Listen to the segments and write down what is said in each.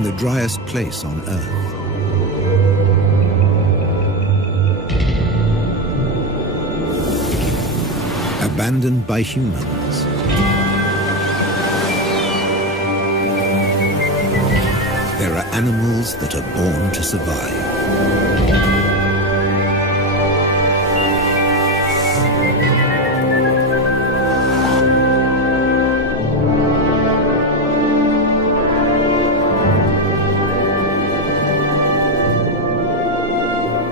in the driest place on Earth. Abandoned by humans. There are animals that are born to survive.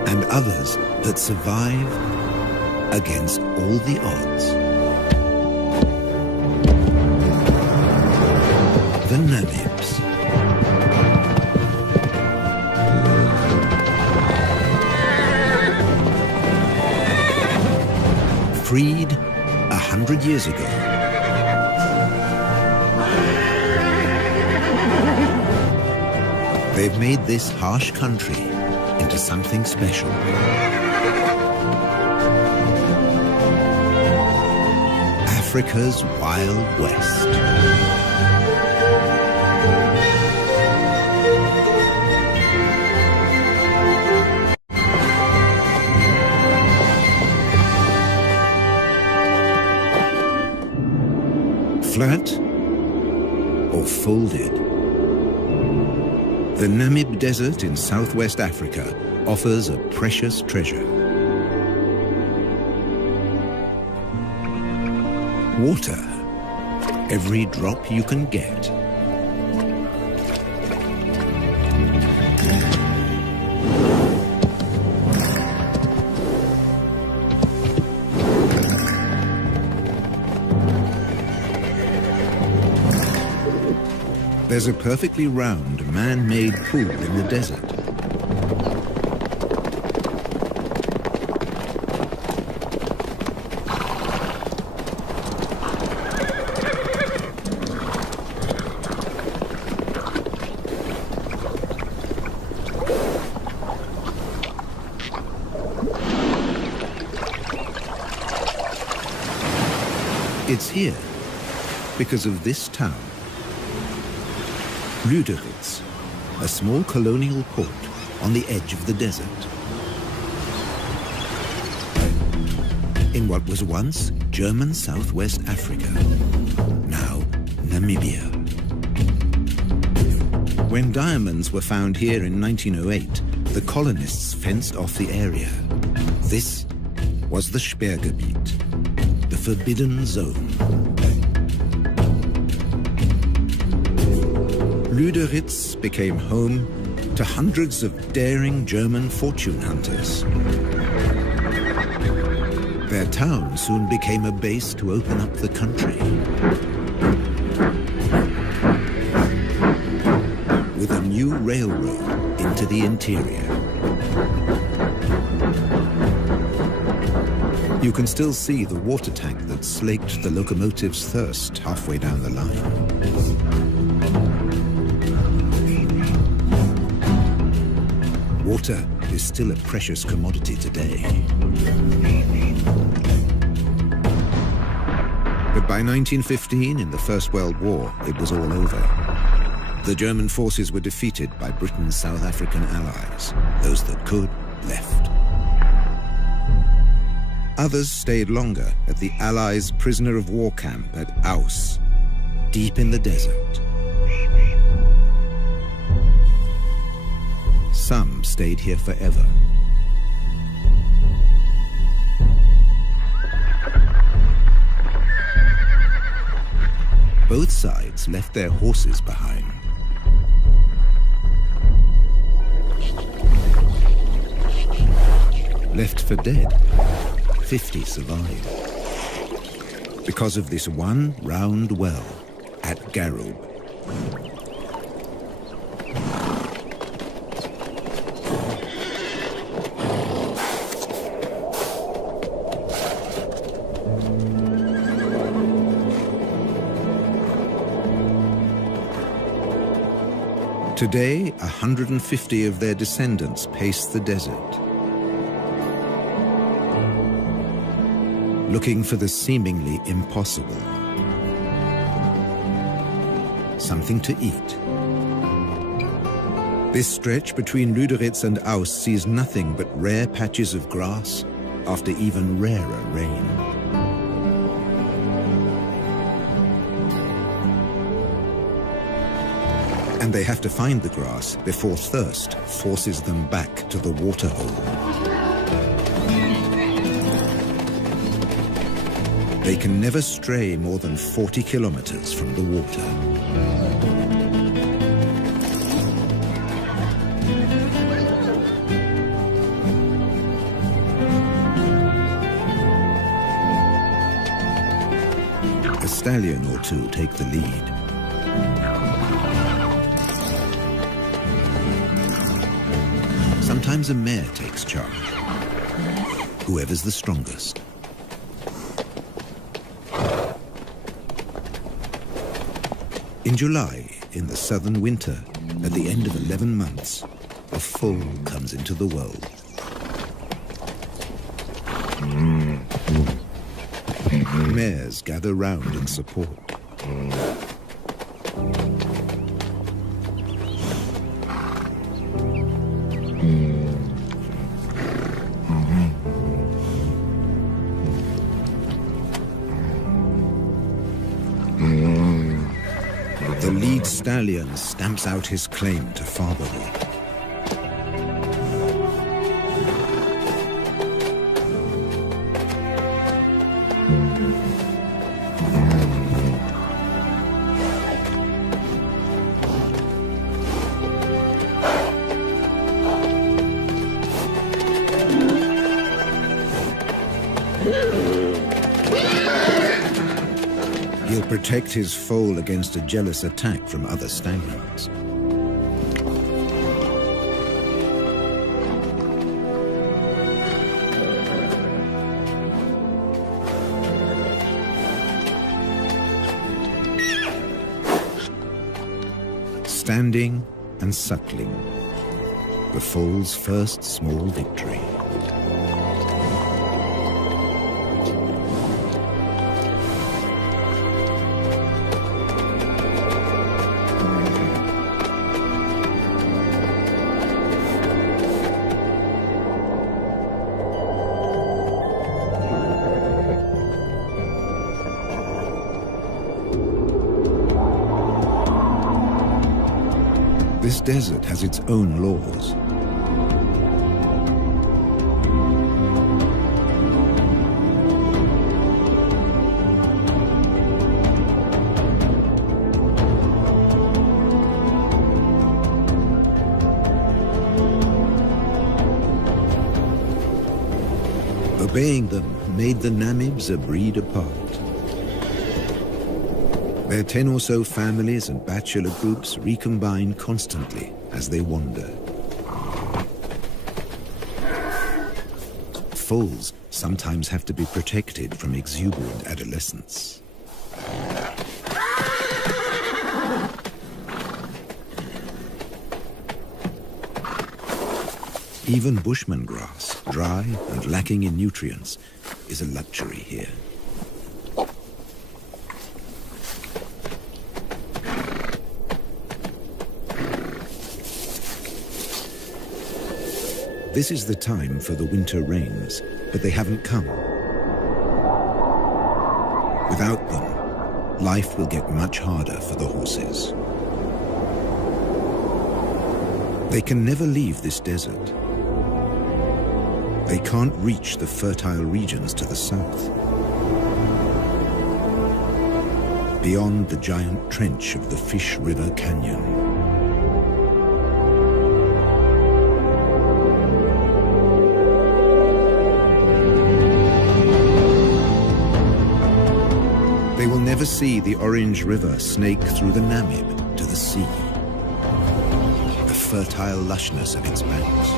And others that survive against all the odds. The Namibs. Freed 100 years ago. They've made this harsh country into something special. Africa's Wild West. Flat or folded? The Namib Desert in southwest Africa offers a precious treasure. Water, every drop you can get. There's a perfectly round, man-made pool in the desert. It's here because of this town. Lüderitz, a small colonial port on the edge of the desert. In what was once German Southwest Africa, now Namibia. When diamonds were found here in 1908, the colonists fenced off the area. This was the Sperrgebiet, the forbidden zone. Lüderitz became home to hundreds of daring German fortune hunters. Their town soon became a base to open up the country. With a new railroad into the interior. You can still see the water tank that slaked the locomotive's thirst halfway down the line. Water is still a precious commodity today. But by 1915, in the First World War, it was all over. The German forces were defeated by Britain's South African allies. Those that could, left. Others stayed longer at the Allies' prisoner of war camp at Aus, deep in the desert. Some stayed here forever. Both sides left their horses behind. Left for dead, 50 survived. Because of this one round well at Garub. Today, 150 of their descendants pace the desert, looking for the seemingly impossible. Something to eat. This stretch between Lüderitz and Aus sees nothing but rare patches of grass after even rarer rain. And they have to find the grass before thirst forces them back to the waterhole. They can never stray more than 40 kilometers from the water. A stallion or two take the lead. Sometimes a mare takes charge, whoever's the strongest. In July, in the southern winter, at the end of 11 months, a foal comes into the world. Mares gather round in support. The lead stallion stamps out his claim to fatherhood. He'll protect his foal against a jealous attack from other stallions. Standing and suckling, the foal's first small victory. This desert has its own laws. Obeying them made the Namibs a breed apart. Their 10 or so families and bachelor groups recombine constantly as they wander. Foals sometimes have to be protected from exuberant adolescents. Even bushman grass, dry and lacking in nutrients, is a luxury here. This is the time for the winter rains, but they haven't come. Without them, life will get much harder for the horses. They can never leave this desert. They can't reach the fertile regions to the south. Beyond the giant trench of the Fish River Canyon. They will never see the Orange River snake through the Namib to the sea. The fertile lushness of its banks.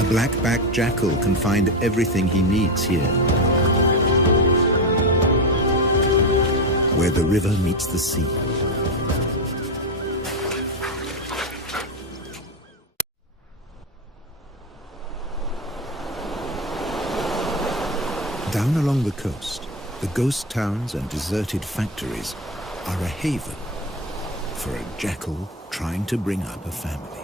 A black-backed jackal can find everything he needs here, where the river meets the sea. Down along the coast, the ghost towns and deserted factories are a haven for a jackal trying to bring up a family.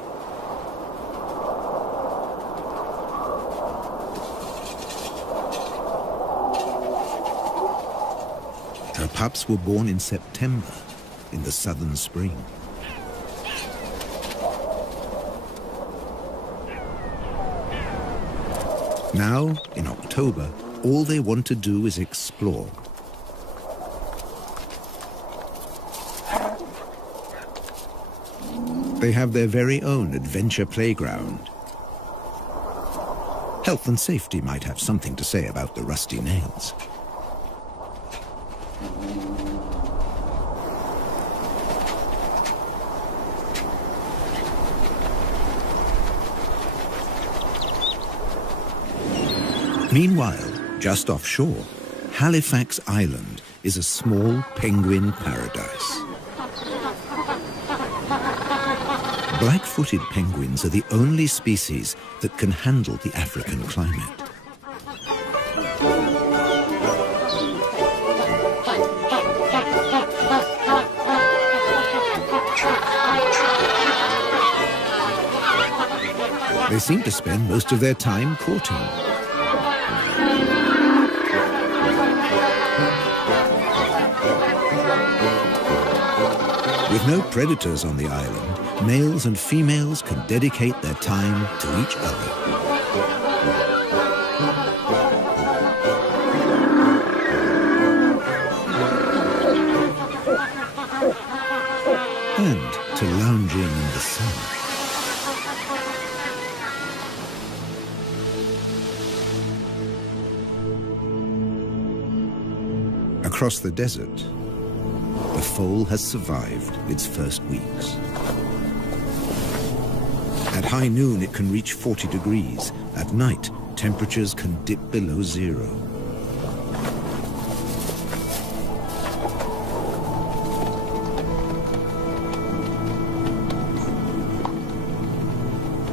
Her pups were born in September, in the southern spring. Now, in October, all they want to do is explore. They have their very own adventure playground. Health and safety might have something to say about the rusty nails. Meanwhile, just offshore, Halifax Island is a small penguin paradise. Black-footed penguins are the only species that can handle the African climate. They seem to spend most of their time courting. With no predators on the island, males and females can dedicate their time to each other. And to lounging in the sun. Across the desert, the foal has survived its first weeks. At high noon, it can reach 40 degrees. At night, temperatures can dip below zero.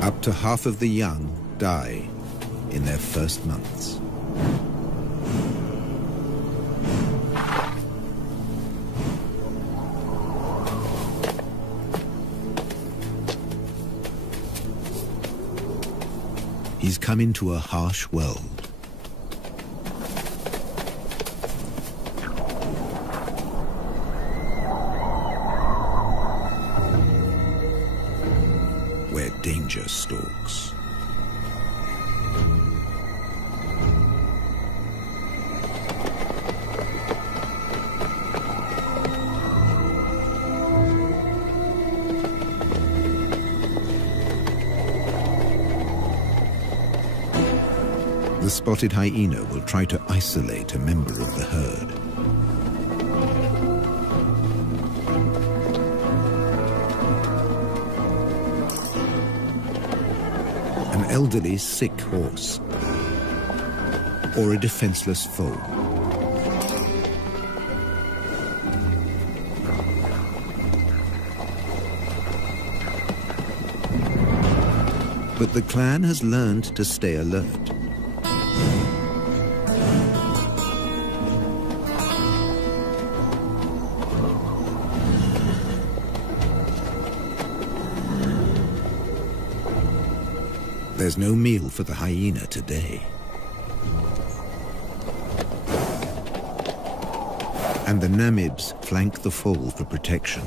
Up to half of the young die in their first months. He's come into a harsh world. Where danger stalks. The spotted hyena will try to isolate a member of the herd. An elderly, sick horse, or a defenseless foe. But the clan has learned to stay alert. There's no meal for the hyena today. And the Namibs flank the foal for protection.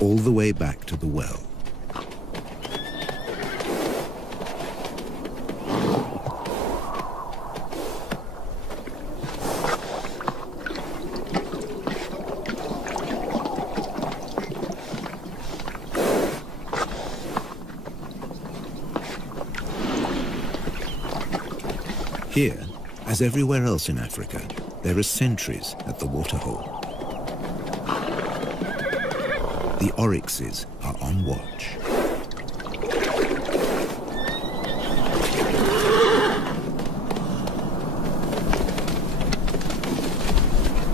All the way back to the well. Here, as everywhere else in Africa, there are sentries at the waterhole. The oryxes are on watch.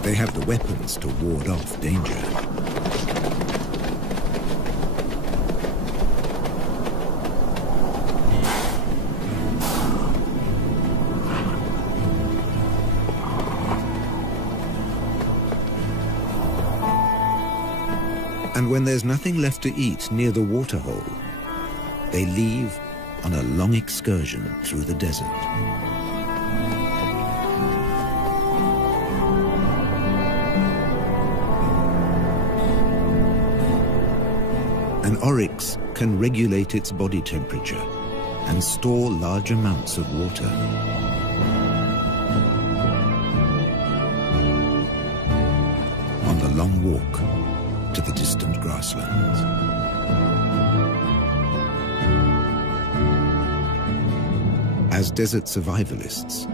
They have the weapons to ward off danger. And when there's nothing left to eat near the waterhole, they leave on a long excursion through the desert. An oryx can regulate its body temperature and store large amounts of water. On the long walk to the distant grasslands. As desert survivalists,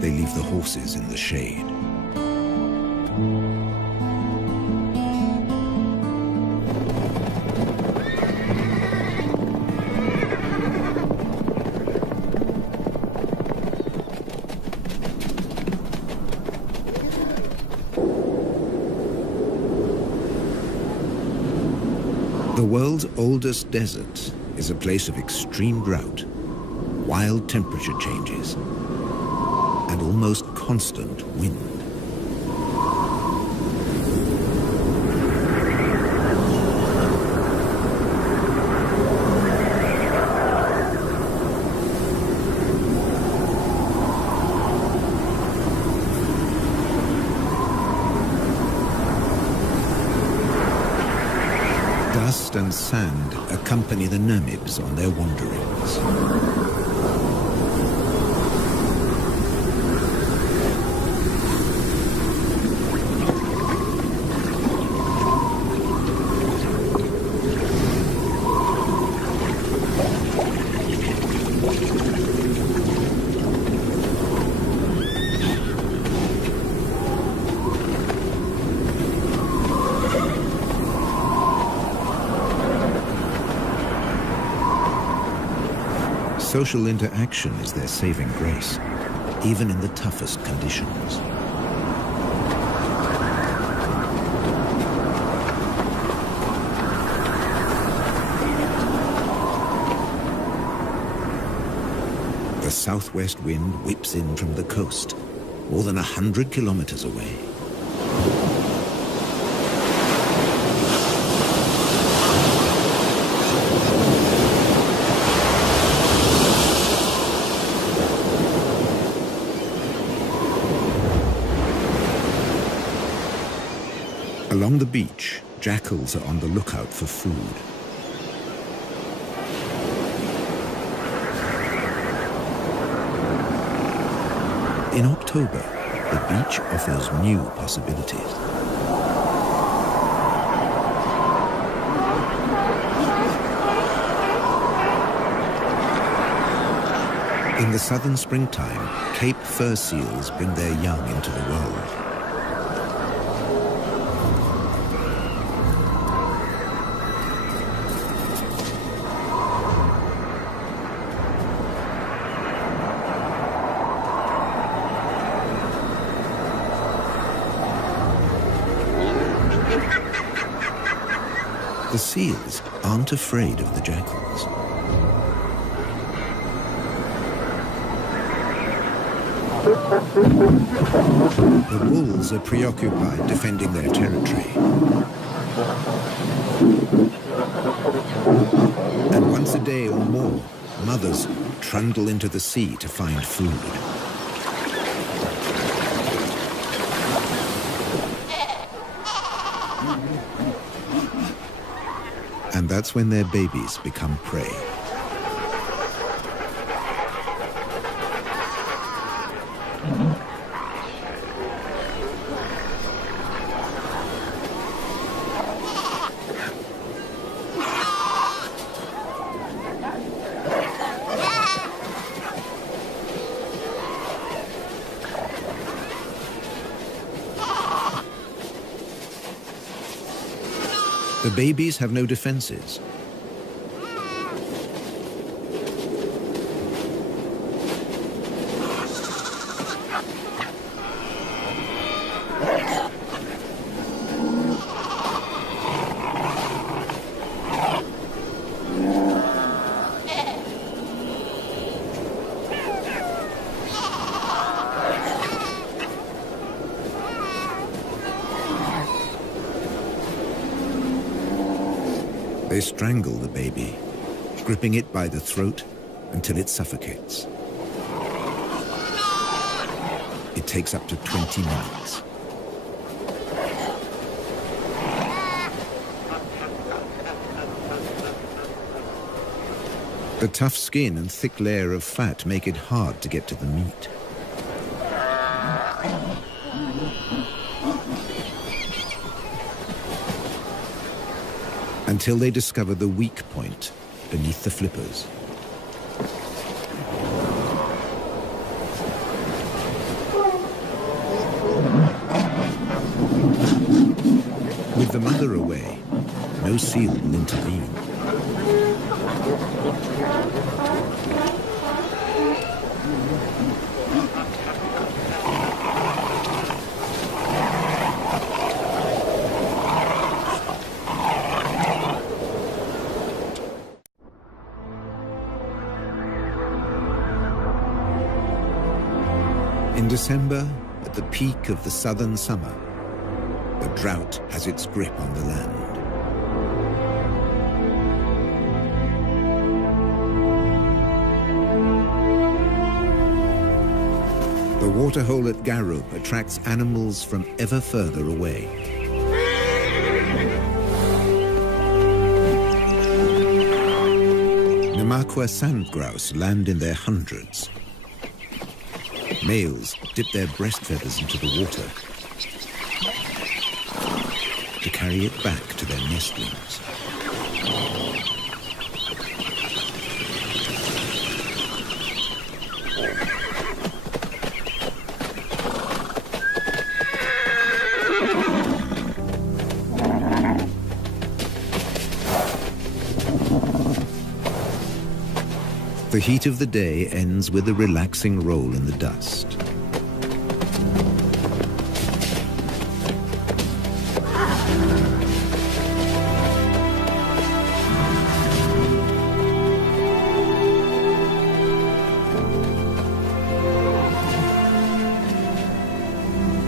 they leave the horses in the shade. The world's oldest desert is a place of extreme drought, wild temperature changes, and almost constant wind. Dust and sand accompany the Namibs on their wanderings. Social interaction is their saving grace, even in the toughest conditions. The southwest wind whips in from the coast, more than 100 kilometers away. Along the beach, jackals are on the lookout for food. In October, the beach offers new possibilities. In the southern springtime, Cape fur seals bring their young into the world. The seals aren't afraid of the jackals. The wolves are preoccupied defending their territory. And once a day or more, mothers trundle into the sea to find food. And that's when their babies become prey. The babies have no defenses. They strangle the baby, gripping it by the throat until it suffocates. It takes up to 20 minutes. The tough skin and thick layer of fat make it hard to get to the meat. Until they discover the weak point beneath the flippers. With the mother away, no seal will intervene. In December, at the peak of the southern summer, the drought has its grip on the land. The waterhole at Garub attracts animals from ever further away. Namakwa sand grouse land in their hundreds. Males dip their breast feathers into the water to carry it back to their nestlings. The heat of the day ends with a relaxing roll in the dust.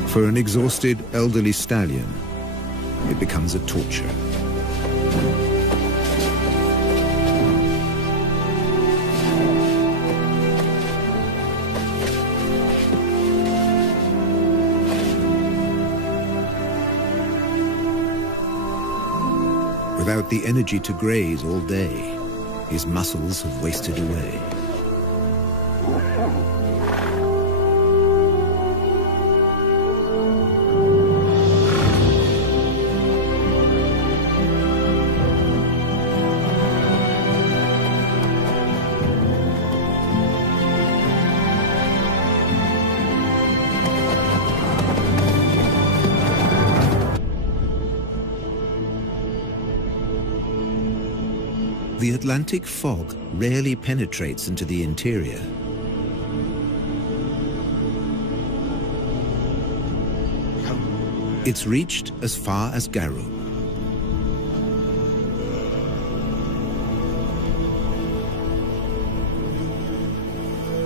For an exhausted elderly stallion, it becomes a torture. Without the energy to graze all day, his muscles have wasted away. The Atlantic fog rarely penetrates into the interior. It's reached as far as Garub.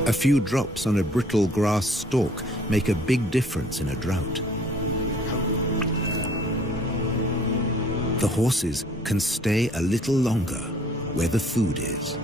A few drops on a brittle grass stalk make a big difference in a drought. The horses can stay a little longer where the food is.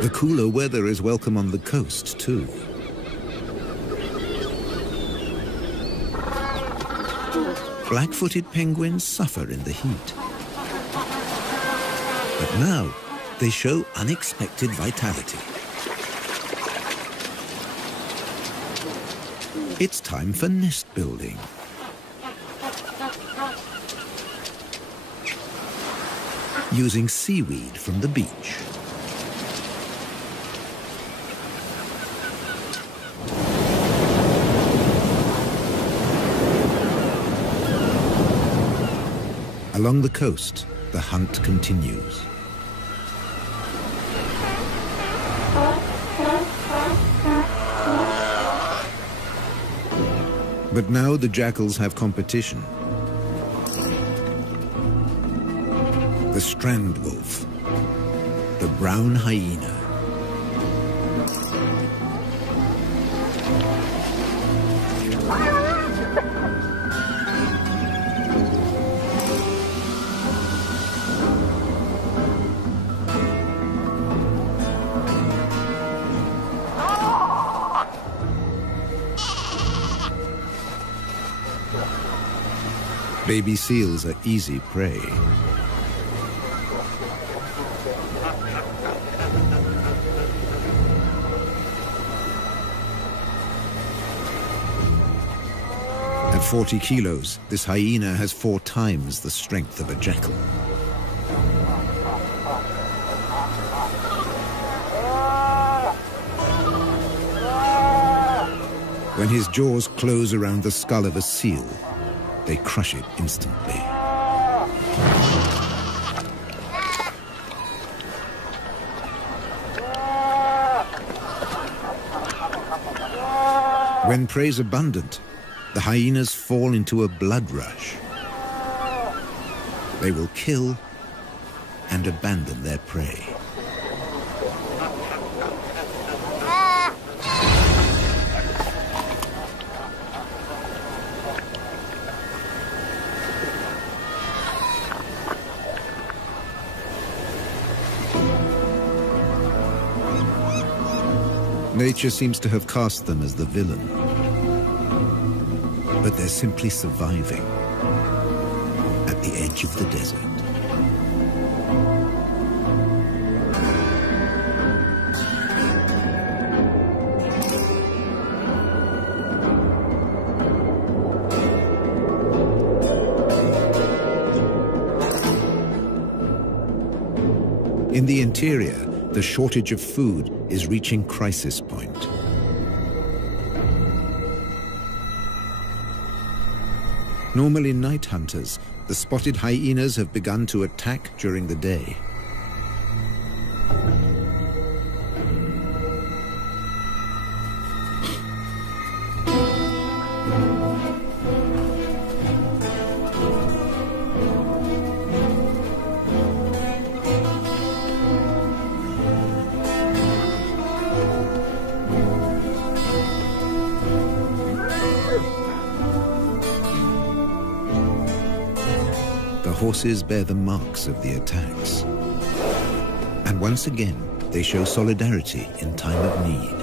The cooler weather is welcome on the coast, too. Black-footed penguins suffer in the heat. But now, they show unexpected vitality. It's time for nest building. Using seaweed from the beach. Along the coast, the hunt continues. But now the jackals have competition. The strand wolf, the brown hyena. Baby seals are easy prey. At 40 kilos, this hyena has 4 times the strength of a jackal. When his jaws close around the skull of a seal, they crush it instantly. When prey is abundant, the hyenas fall into a blood rush. They will kill and abandon their prey. Nature seems to have cast them as the villain, but they're simply surviving at the edge of the desert. In the interior, the shortage of food is reaching crisis point. Normally night hunters, the spotted hyenas have begun to attack during the day. Horses bear the marks of the attacks. And once again, they show solidarity in time of need.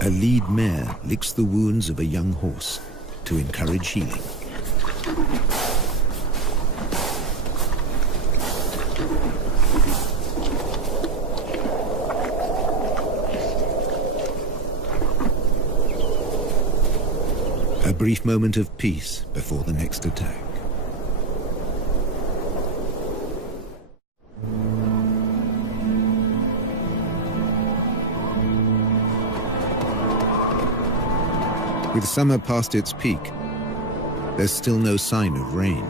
A lead mare licks the wounds of a young horse to encourage healing. A brief moment of peace before the next attack. With summer past its peak, there's still no sign of rain.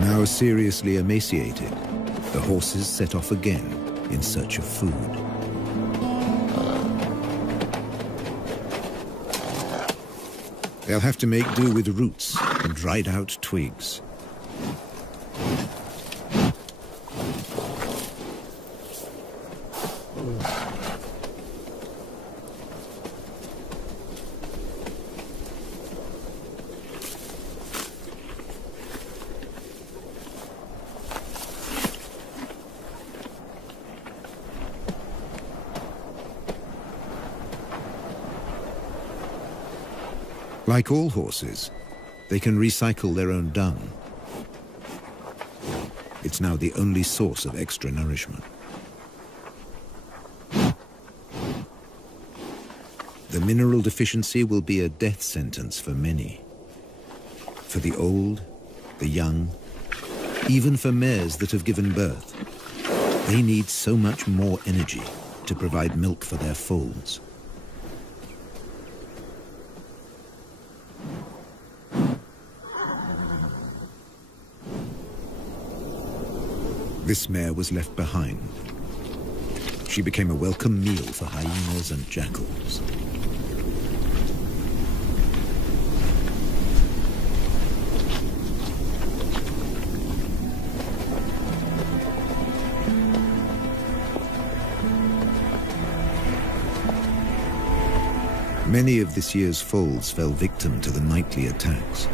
Now seriously emaciated, the horses set off again in search of food. They'll have to make do with roots and dried out twigs. Like all horses, They can recycle their own dung. It's now the only source of extra nourishment. The mineral deficiency will be a death sentence for many. For the old, the young, even for mares that have given birth, they need so much more energy to provide milk for their foals. This mare was left behind. She became a welcome meal for hyenas and jackals. Many of this year's foals fell victim to the nightly attacks.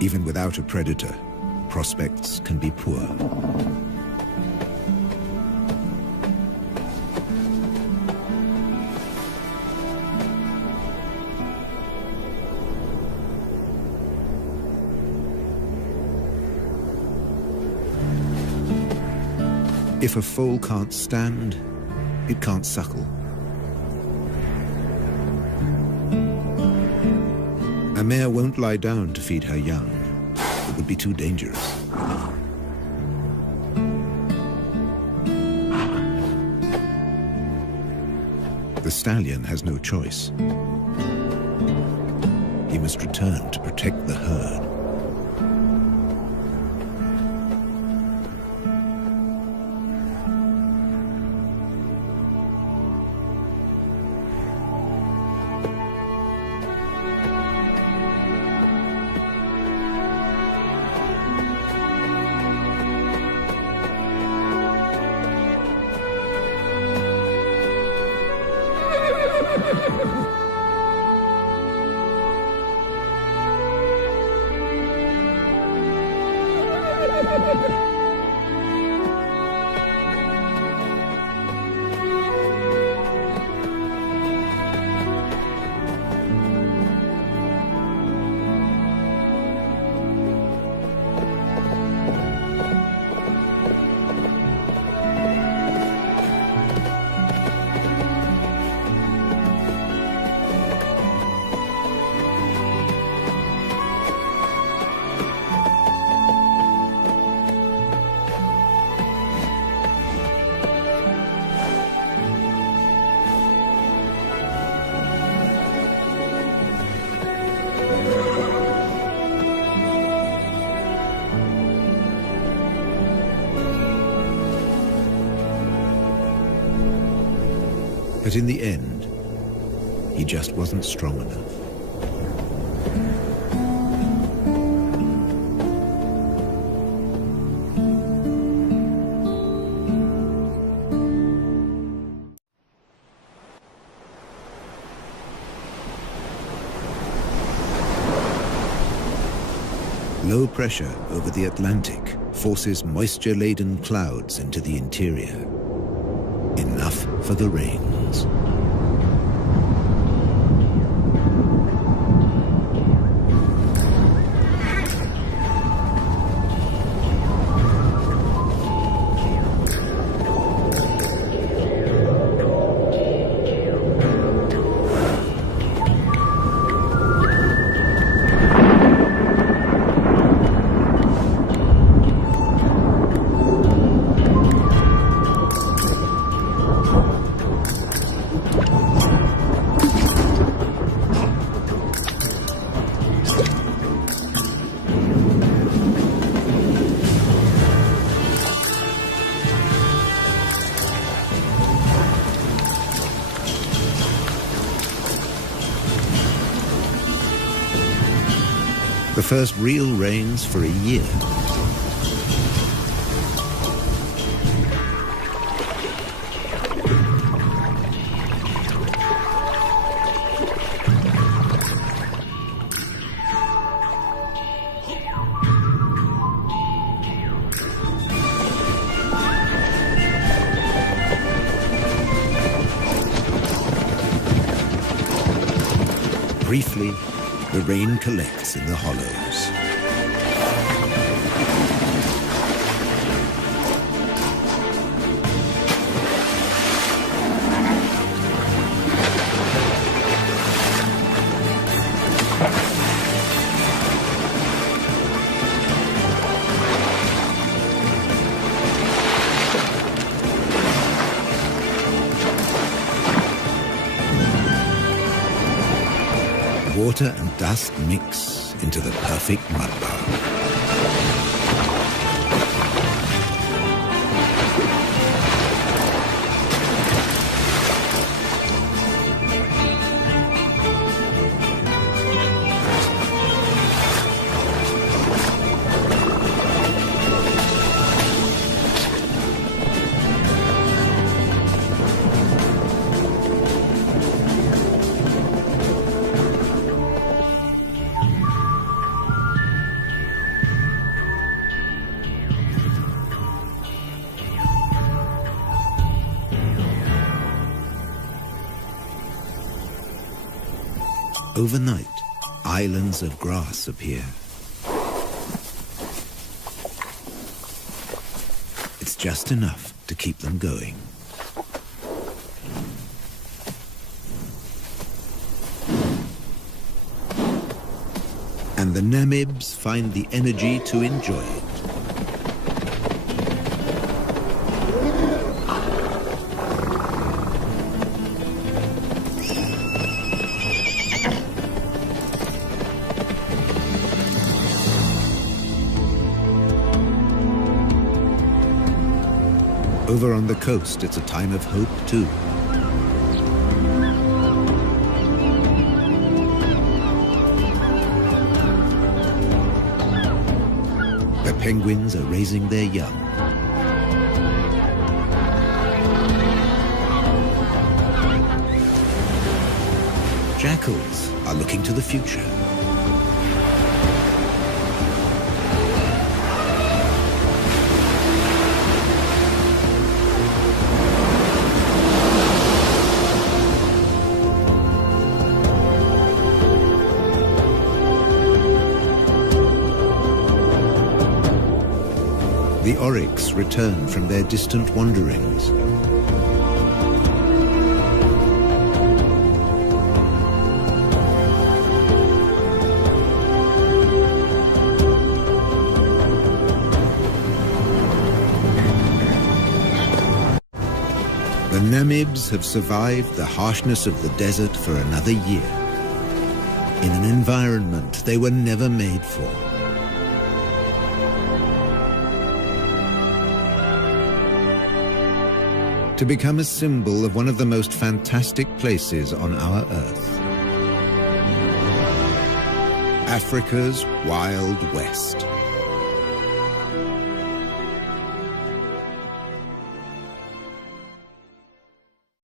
Even without a predator, prospects can be poor. If a foal can't stand, it can't suckle. A mare won't lie down to feed her young. It would be too dangerous. The stallion has no choice. He must return to protect the herd. But in the end, he just wasn't strong enough. Low pressure over the Atlantic forces moisture-laden clouds into the interior. Enough for the rains. The first real rains for a year. Briefly, the rain collects in the hollows. Water and dust mix into the perfect mud bath. Overnight, islands of grass appear. It's just enough to keep them going. And the Namibs find the energy to enjoy it. Over on the coast, it's a time of hope, too. The penguins are raising their young. Jackals are looking to the future. The oryx return from their distant wanderings. The Namibs have survived the harshness of the desert for another year, in an environment they were never made for. To become a symbol of one of the most fantastic places on our Earth. Africa's Wild West.